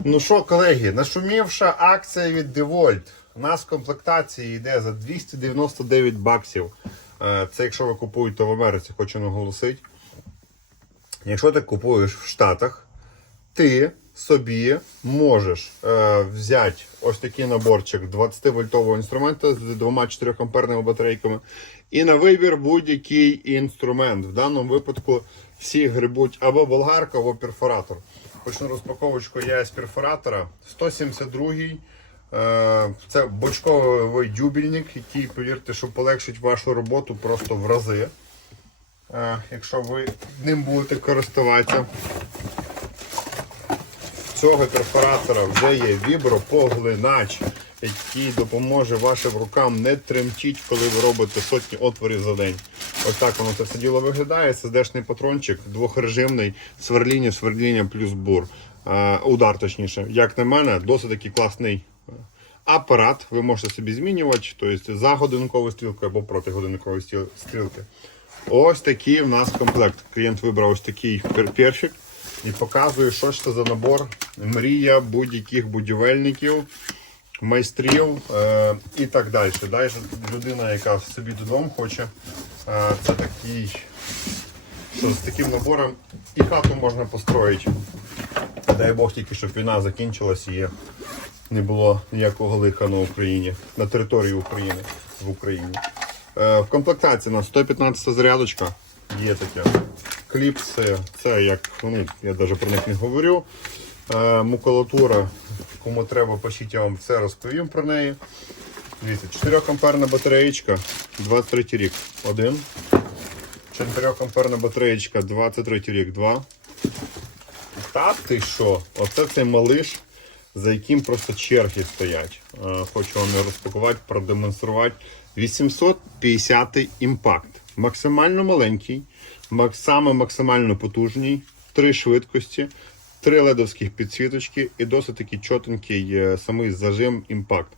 Ну що, колеги, нашумівша акція від DeWalt. У нас в комплектації йде за 299 баксів. Е, Це якщо ви купуєте в Америці, хочу наголосити. Якщо ти купуєш в Штатах, ти собі можеш е, взяти ось такий наборчик 20-вольтового інструмента з двома 4 амперними батарейками. І на вибір будь-який інструмент. В даному випадку всі грибуть або болгарка, або перфоратор. Почну розпаковочку я з перфоратора. 172-й. Е, Це бочковий дюбельник, який, повірте, що полегшить вашу роботу просто в рази. Е, Якщо ви ним будете користуватися. Цього перфоратора вже є вібропоглинач, який допоможе вашим рукам не тремтіть, коли ви робите сотні отворів за день. Ось так воно це все діло виглядає. Це дешний патрончик, двохрежимний, сверління, сверління плюс бур. Е, удар, точніше. Як на мене, досить такий класний е, апарат. Ви можете собі змінювати, тобто за годинниковою стрілкою або проти годинникової стіл- стрілки. Ось такий в нас комплект. Клієнт вибрав ось такий пер- перчик і показує, що це за набор. Мрія будь-яких будівельників, майстрів е, і так далі. Далі людина, яка собі додому хоче. Е, це такий, що з таким набором і хату можна построїти. Дай Бог тільки, щоб війна закінчилась і не було ніякого лиха на Україні, на території України в Україні. Е, в комплектації у нас 115 зарядочка. Є таке. Кліпси, це як ну, я навіть про них не говорю. Е, макулатура, кому треба, пишіть, я вам все розповім про неї. Дивіться, 4 амперна батареєчка, 23 рік, один. 4 амперна батареєчка, 23 рік, 2. Та ти що? Оце цей малиш, за яким просто черги стоять. Е, Хочу вам його розпакувати, продемонструвати. 850 імпакт. Максимально маленький, саме максимально потужний, три швидкості, три ледовських підсвіточки і досить такий чотенький е, самий зажим імпакт.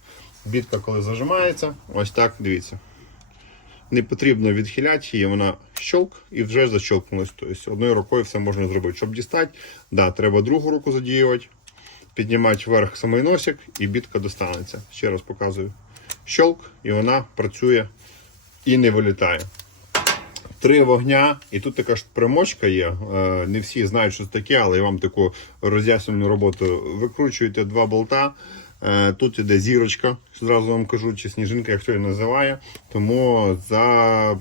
Бітка, коли зажимається, ось так, дивіться. Не потрібно відхиляти її, вона щолк і вже защолкнулась. Тобто одною рукою все можна зробити. Щоб дістати, да, треба другу руку задіювати, піднімати вверх самий носик і бітка достанеться. Ще раз показую. Щолк, і вона працює і не вилітає. Три вогня, і тут така ж примочка є. е, Не всі знають, що це таке, але я вам таку роз'яснювальну роботу викручуєте два болта. Е, Тут іде зірочка, зразу вам кажу, чи сніжинка, як хто її називає. Тому за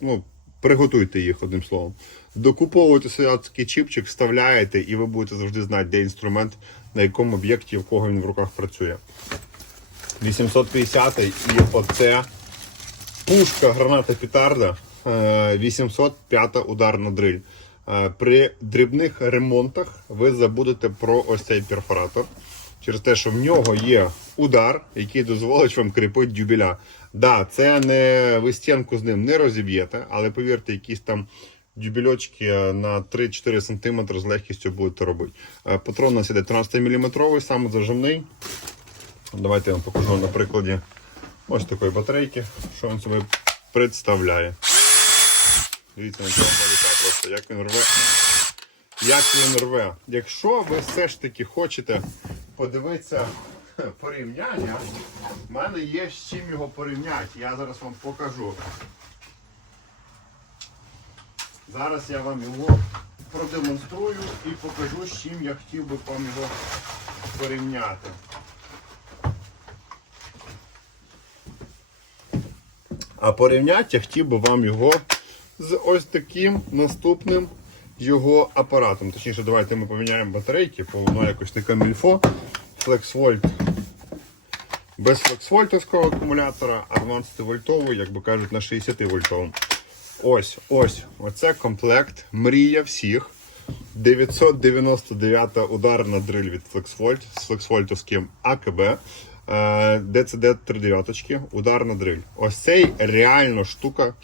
ну, приготуйте їх одним словом. Докуповуєте собі такий чіпчик, вставляєте, і ви будете завжди знати, де інструмент, на якому об'єкті, в кого він в руках працює. 850 і оце пушка граната петарда 805 ударна дриль. Е, При дрібних ремонтах ви забудете про ось цей перфоратор. Через те, що в нього є удар, який дозволить вам кріпити дюбеля. Да, це не ви стінку з ним не розіб'єте, але повірте, якісь там дюбельочки на 3-4 см з легкістю будете робити. Е, Патрон у нас іде 13 мм, саме зажимний. Давайте я вам покажу на прикладі ось такої батарейки, що він собі представляє. Дивіться, на цьому малюка просто, як він рве. Як він рве. Якщо ви все ж таки хочете подивитися порівняння, в мене є з чим його порівняти. Я зараз вам покажу. Зараз я вам його продемонструю і покажу, з чим я хотів би вам його порівняти. А порівняти я хотів би вам його з ось таким наступним його апаратом. Точніше, давайте ми поміняємо батарейки, бо воно якось таке мільфо. FlexVolt без флексвольтовського акумулятора, а 12 вольтовий, як би кажуть, на 60 вольтовому. Ось, ось, оце комплект. Мрія всіх. 999 ударна дриль від FlexVolt з флексвольтовським АКБ. е, DCD 39 ударна дриль. Ось цей реально штука.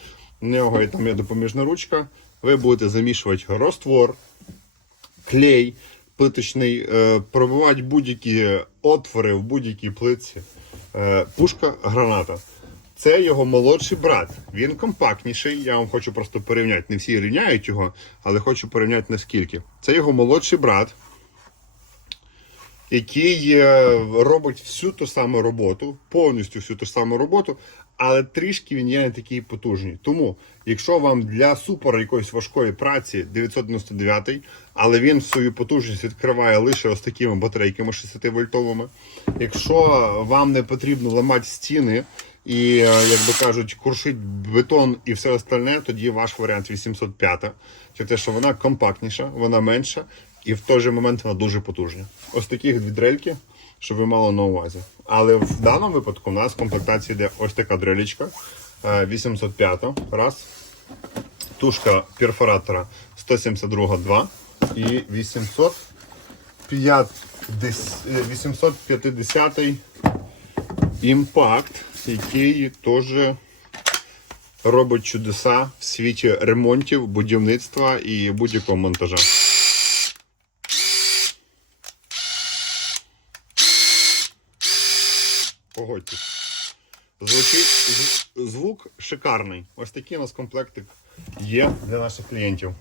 У нього там є допоміжна ручка. Ви будете замішувати роствор, клей плиточний, е, пробивати будь-які отвори в будь-якій плитці. Е, пушка граната. Це його молодший брат. Він компактніший. Я вам хочу просто порівняти. Не всі рівняють його, але хочу порівняти наскільки. Це його молодший брат, який е, робить всю ту саму роботу, повністю всю ту саму роботу, але трішки він є не такий потужний. Тому, якщо вам для супер якоїсь важкої праці 999, але він свою потужність відкриває лише ось такими батарейками 60 вольтовими. Якщо вам не потрібно ламати стіни і, е, як би кажуть, крушить бетон і все остальне, тоді ваш варіант 805. Це те, що вона компактніша, вона менша і в той же момент вона дуже потужна. Ось таких дві дрельки, щоб ви мали на увазі. Але в даному випадку у нас в комплектації йде ось така дрелічка е, 805. Раз. Тушка перфоратора 172 2 і 850, 850 імпакт, який теж робить чудеса в світі ремонтів, будівництва і будь-якого монтажа. Погодьтесь. Звучить звук шикарний. Ось такий у нас комплектик є для наших клієнтів.